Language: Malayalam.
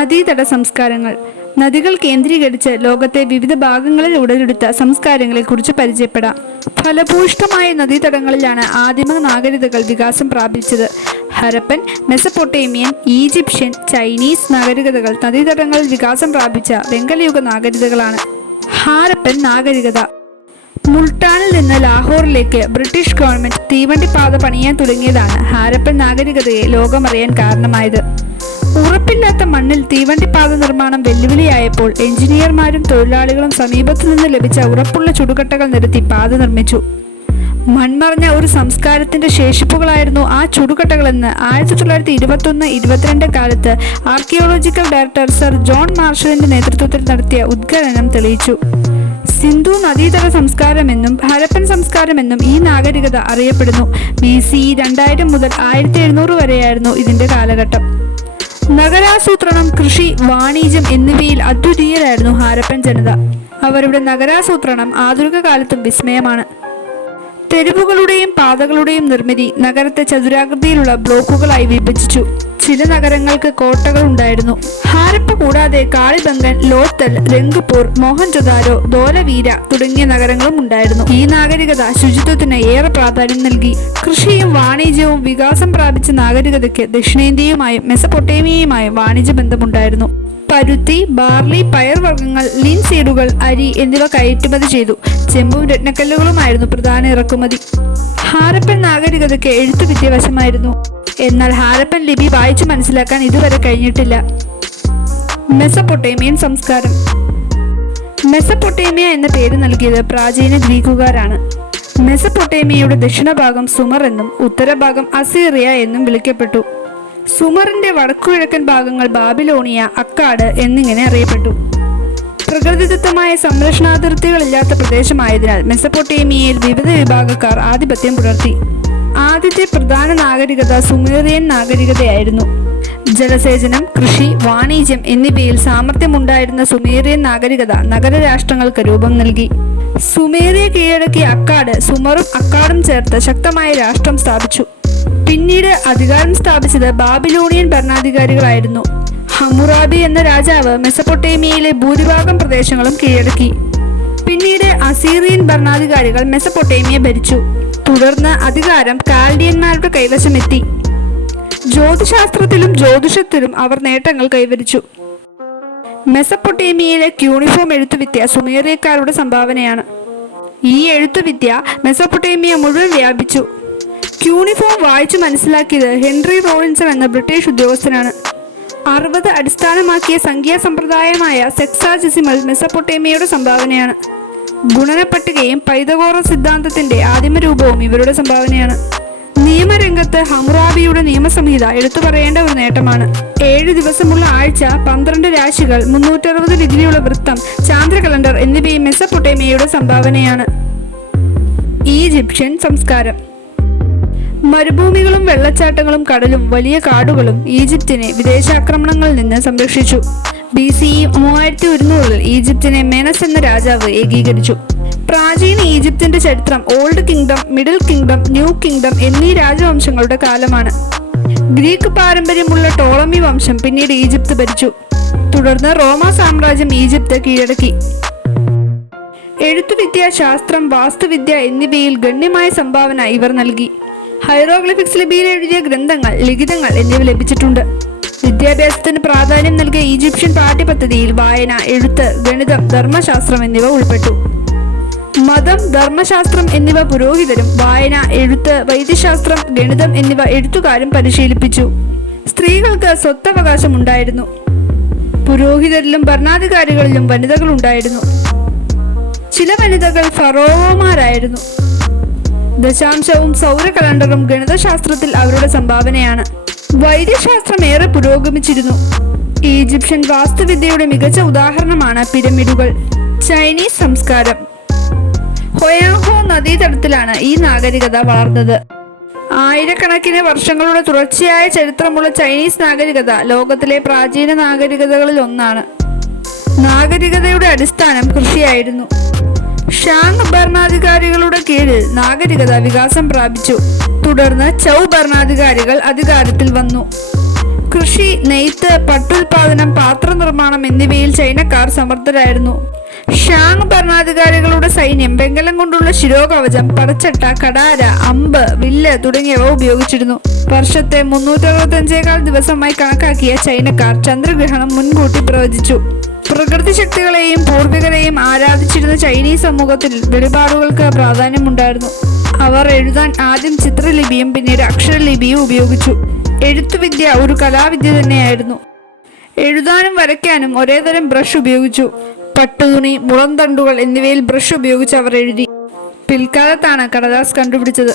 നദീതട സംസ്കാരങ്ങൾ. നദികൾ കേന്ദ്രീകരിച്ച് ലോകത്തെ വിവിധ ഭാഗങ്ങളിൽ ഉടലെടുത്ത സംസ്കാരങ്ങളെക്കുറിച്ച് പരിചയപ്പെടാം. ഫലഭൂയിഷ്ഠമായ നദീതടങ്ങളിലാണ് ആദിമ നാഗരികതകൾ വികാസം പ്രാപിച്ചത്. ഹരപ്പൻ, മെസപ്പൊട്ടേമിയൻ, ഈജിപ്ഷ്യൻ, ചൈനീസ് നാഗരികതകൾ നദീതടങ്ങളിൽ വികാസം പ്രാപിച്ച വെങ്കലയുഗ നാഗരികതകളാണ്. ഹാരപ്പൻ നാഗരികത. മുൾട്ടാനിൽ നിന്ന് ലാഹോറിലേക്ക് ബ്രിട്ടീഷ് ഗവൺമെന്റ് തീവണ്ടിപ്പാത പണിയാൻ തുടങ്ങിയതാണ് ഹാരപ്പൻ നാഗരികതയെ ലോകമറിയാൻ കാരണമായത്. ഉറപ്പില്ലാത്ത മണ്ണിൽ തീവണ്ടിപ്പാത നിർമ്മാണം വെല്ലുവിളിയായപ്പോൾ എഞ്ചിനീയർമാരും തൊഴിലാളികളും സമീപത്തു നിന്ന് ലഭിച്ച ഉറപ്പുള്ള ചുടുകട്ടകൾ നിരത്തി പാത നിർമ്മിച്ചു. മൺമറഞ്ഞ ഒരു സംസ്കാരത്തിന്റെ ശേഷിപ്പുകളായിരുന്നു ആ ചുടുകട്ടകളെന്ന് 1921-22 കാലത്ത് ആർക്കിയോളജിക്കൽ ഡയറക്ടർ സർ ജോൺ മാർഷലിന്റെ നേതൃത്വത്തിൽ നടത്തിയ ഉദ്ഖനനം തെളിയിച്ചു. സിന്ധു നദീതട സംസ്കാരമെന്നും ഹരപ്പൻ സംസ്കാരമെന്നും ഈ നാഗരികത അറിയപ്പെടുന്നു. BCE 2000 മുതൽ 1700 വരെയായിരുന്നു ഇതിന്റെ കാലഘട്ടം. നഗരാസൂത്രണം, കൃഷി, വാണിജ്യം എന്നിവയിൽ അദ്വിതീയരായിരുന്നു ഹാരപ്പൻ ജനത. അവരുടെ നഗരാസൂത്രണം ആധുനിക കാലത്തും വിസ്മയമാണ്. തെരുവുകളുടെയും പാതകളുടെയും നിർമ്മിതി നഗരത്തെ ചതുരാകൃതിയിലുള്ള ബ്ലോക്കുകളായി വിഭജിച്ചു. ചില നഗരങ്ങൾക്ക് കോട്ടകൾ ഉണ്ടായിരുന്നു. ഹാരപ്പ കൂടാതെ കാളിബംഗൻ, ലോത്തൽ, രംഗ്പൂർ, മോഹൻജൊദാരോ, ധോലവീര തുടങ്ങിയ നഗരങ്ങളും ഉണ്ടായിരുന്നു. ഈ നാഗരികത ശുചിത്വത്തിന് ഏറെ പ്രാധാന്യം നൽകി. കൃഷിയും വാണിജ്യവും വികാസം പ്രാപിച്ച നാഗരികതയ്ക്ക് ദക്ഷിണേന്ത്യയുമായും മെസപ്പൊട്ടേമിയയുമായും വാണിജ്യ ബന്ധമുണ്ടായിരുന്നു. പരുത്തി, ബാർലി, പയർവർഗ്ഗങ്ങൾ, ലിൻസീഡുകൾ, അരി എന്നിവ കയറ്റുമതി ചെയ്തു. ചെമ്പും രത്നക്കല്ലുകളുമായിരുന്നു പ്രധാന ഇറക്കുമതി. ഹാരപ്പൻ നാഗരികതയ്ക്ക് എഴുത്തുവിദ്യ വശമായിരുന്നു. എന്നാൽ ഹാരപ്പൻ ലിപി വായിച്ചു മനസ്സിലാക്കാൻ ഇതുവരെ കഴിഞ്ഞിട്ടില്ല. മെസപ്പൊട്ടേമിയൻ സംസ്കാരം. മെസപ്പൊട്ടേമിയ എന്ന പേര് നൽകിയത് പ്രാചീന ഗ്രീക്കുകാരാണ്. മെസപ്പൊട്ടേമിയയുടെ ദക്ഷിണഭാഗം സുമർ എന്നും ഉത്തരഭാഗം അസീറിയ എന്നും വിളിക്കപ്പെട്ടു. സുമറിന്റെ വടക്കുകിഴക്കൻ ഭാഗങ്ങൾ ബാബിലോണിയ, അക്കാഡ് എന്നിങ്ങനെ അറിയപ്പെട്ടു. പ്രകൃതിദത്തമായ സംരക്ഷണാതിർത്തികളില്ലാത്ത പ്രദേശമായതിനാൽ മെസപ്പൊട്ടേമിയയിൽ വിവിധ വിഭാഗക്കാർ ആധിപത്യം പുലർത്തി. ആദ്യത്തെ പ്രധാന നാഗരികത സുമേറിയൻ നാഗരികതയായിരുന്നു. ജലസേചനം, കൃഷി, വാണിജ്യം എന്നിവയിൽ സാമർഥ്യമുണ്ടായിരുന്ന സുമേറിയൻ നാഗരികത നഗരരാഷ്ട്രങ്ങൾക്ക് രൂപം നൽകി. സുമേറിയ കീഴടക്കിയ അക്കാഡ് സുമറും അക്കാഡും ചേർത്ത് ശക്തമായ രാഷ്ട്രം സ്ഥാപിച്ചു. പിന്നീട് അധികാരം സ്ഥാപിച്ചത് ബാബിലോണിയൻ ഭരണാധികാരികളായിരുന്നു. ഹമ്മുറാബി എന്ന രാജാവ് മെസപ്പൊട്ടേമിയയിലെ ഭൂരിഭാഗം പ്രദേശങ്ങളും കീഴടക്കി. പിന്നീട് അസീറിയൻ ഭരണാധികാരികൾ മെസപ്പൊട്ടേമിയ ഭരിച്ചു. തുടർന്ന് അധികാരം കാൽഡിയന്മാരുടെ കൈവശമെത്തി. ജ്യോതിശാസ്ത്രത്തിലും ജ്യോതിഷത്തിലും അവർ നേട്ടങ്ങൾ കൈവരിച്ചു. മെസപ്പൊട്ടേമിയയിലെ ക്യൂണിഫോം എഴുത്തുവിദ്യ സുമേറിയക്കാരുടെ സംഭാവനയാണ്. ഈ എഴുത്തുവിദ്യ മെസപ്പൊട്ടേമിയ മുഴുവൻ വ്യാപിച്ചു. ക്യൂണിഫോം വായിച്ചു മനസ്സിലാക്കിയത് ഹെൻറി റോളിൻസൺ എന്ന ബ്രിട്ടീഷ് ഉദ്യോഗസ്ഥനാണ്. 60 അടിസ്ഥാനമാക്കിയ സംഖ്യാ സമ്പ്രദായമായ സെക്സാഡെസിമൽ മെസപ്പൊട്ടേമിയയുടെ സംഭാവനയാണ്. ഗുണനപ്പട്ടികയും പൈതഗോറസ് സിദ്ധാന്തത്തിന്റെ ആദിമരൂപവും ഇവരുടെ സംഭാവനയാണ്. നിയമരംഗത്ത് ഹമ്മുറാബിയുടെ നിയമസംഹിത എടുത്തു പറയേണ്ട ഒരു നേട്ടമാണ്. 7 ദിവസമുള്ള ആഴ്ച, 12 രാശികൾ, 360 ഡിഗ്രിയുള്ള വൃത്തം, ചാന്ദ്ര കലണ്ടർ എന്നിവയും മെസപ്പൊട്ടേമിയയുടെ സംഭാവനയാണ്. ഈജിപ്ഷ്യൻ സംസ്കാരം. മരുഭൂമികളും വെള്ളച്ചാട്ടങ്ങളും കടലും വലിയ കാടുകളും ഈജിപ്തിനെ വിദേശാക്രമണങ്ങളിൽ നിന്ന് സംരക്ഷിച്ചു. BCE 3100 ഈജിപ്തിനെ മെനസ് എന്ന രാജാവ് ഏകീകരിച്ചു. പ്രാചീന ഈജിപ്തിന്റെ ചരിത്രം old kingdom, middle kingdom, new kingdom എന്നീ രാജവംശങ്ങളുടെ കാലമാണ്. ഗ്രീക്ക് പാരമ്പര്യമുള്ള ടോളമി വംശം പിന്നീട് ഈജിപ്ത് ഭരിച്ചു. തുടർന്ന് റോമ സാമ്രാജ്യം ഈജിപ്ത് കീഴടക്കി. എഴുത്തുവിദ്യ, ശാസ്ത്രം, വാസ്തുവിദ്യ എന്നിവയിൽ ഗണ്യമായ സംഭാവന ഇവർ നൽകി. ഹൈറോഗ്ലിഫിക്സ് ലിപിയിൽ എഴുതിയ ഗ്രന്ഥങ്ങൾ, ലിഖിതങ്ങൾ എന്നിവ ലഭിച്ചിട്ടുണ്ട്. വിദ്യാഭ്യാസത്തിന് പ്രാധാന്യം നൽകിയ ഈജിപ്ഷ്യൻ പാഠ്യപദ്ധതിയിൽ വായന, എഴുത്ത്, ഗണിതം, ധർമ്മശാസ്ത്രം എന്നിവ ഉൾപ്പെട്ടു. മതം, ധർമ്മശാസ്ത്രം എന്നിവ പുരോഹിതരും, വായന, എഴുത്ത്, വൈദ്യശാസ്ത്രം, ഗണിതം എന്നിവ എഴുത്തുകാരും പരിശീലിപ്പിച്ചു. സ്ത്രീകൾക്ക് സ്വത്തവകാശം ഉണ്ടായിരുന്നു. പുരോഹിതരിലും ഭരണാധികാരികളിലും വനിതകൾ ഉണ്ടായിരുന്നു. ചില വനിതകൾ ഫറോവമാരായിരുന്നു. ദശാംശവും സൗര കലണ്ടറും ഗണിതശാസ്ത്രത്തിൽ അവരുടെ സംഭാവനയാണ്. വൈദ്യശാസ്ത്രം ഏറെ പുരോഗമിച്ചിരുന്നു. ഈജിപ്ഷ്യൻ വാസ്തുവിദ്യയുടെ മികച്ച ഉദാഹരണമാണ് പിരമിഡുകൾ. ചൈനീസ് സംസ്കാരം. ഹൊയാങ്ഹോ നദീതടത്തിലാണ് ഈ നാഗരികത വളർന്നത്. ആയിരക്കണക്കിന് വർഷങ്ങളുടെ തുടർച്ചയായ ചരിത്രമുള്ള ചൈനീസ് നാഗരികത ലോകത്തിലെ പ്രാചീന നാഗരികതകളിൽ ഒന്നാണ്. നാഗരികതയുടെ അടിസ്ഥാനം കൃഷിയായിരുന്നു. ഷാങ് ഭരണാധികാരികളുടെ കീഴിൽ നാഗരികത വികാസം പ്രാപിച്ചു. തുടർന്ന് ചൗ ഭരണാധികാരികൾ അധികാരത്തിൽ വന്നു. കൃഷി, നെയ്ത്ത്, പട്ടുൽപാദനം, പാത്രനിർമ്മാണം എന്നിവയിൽ ചൈനക്കാർ സമർത്ഥരായിരുന്നു. ഷാങ് ഭരണാധികാരികളുടെ സൈന്യം വെങ്കലം കൊണ്ടുള്ള ശിരോകവചം, പടച്ചട്ട, കടാര, അമ്പ്, വില്ല് തുടങ്ങിയവ ഉപയോഗിച്ചിരുന്നു. വർഷത്തെ 365 ദിവസമായി കണക്കാക്കിയ ചൈനക്കാർ ചന്ദ്രഗ്രഹണം മുൻകൂട്ടി പ്രവചിച്ചു. പ്രകൃതി ശക്തികളെയും പൂർവികരെയും ആരാധിച്ചിരുന്ന ചൈനീസ് സമൂഹത്തിൽ വെളിപാടുകൾക്ക് പ്രാധാന്യമുണ്ടായിരുന്നു. അവർ എഴുതാൻ ആദ്യം ചിത്രലിപിയും പിന്നീട് അക്ഷരലിപിയും ഉപയോഗിച്ചു. എഴുത്തുവിദ്യ ഒരു കലാവിദ്യ തന്നെയായിരുന്നു. എഴുതാനും വരയ്ക്കാനും ഒരേതരം ബ്രഷ് ഉപയോഗിച്ചു. പട്ടുതുണി, മുളംതണ്ടുകൾ എന്നിവയിൽ ബ്രഷ് ഉപയോഗിച്ച് അവർ എഴുതി. പിൽക്കാലത്താണ് കടലാസ് കണ്ടുപിടിച്ചത്.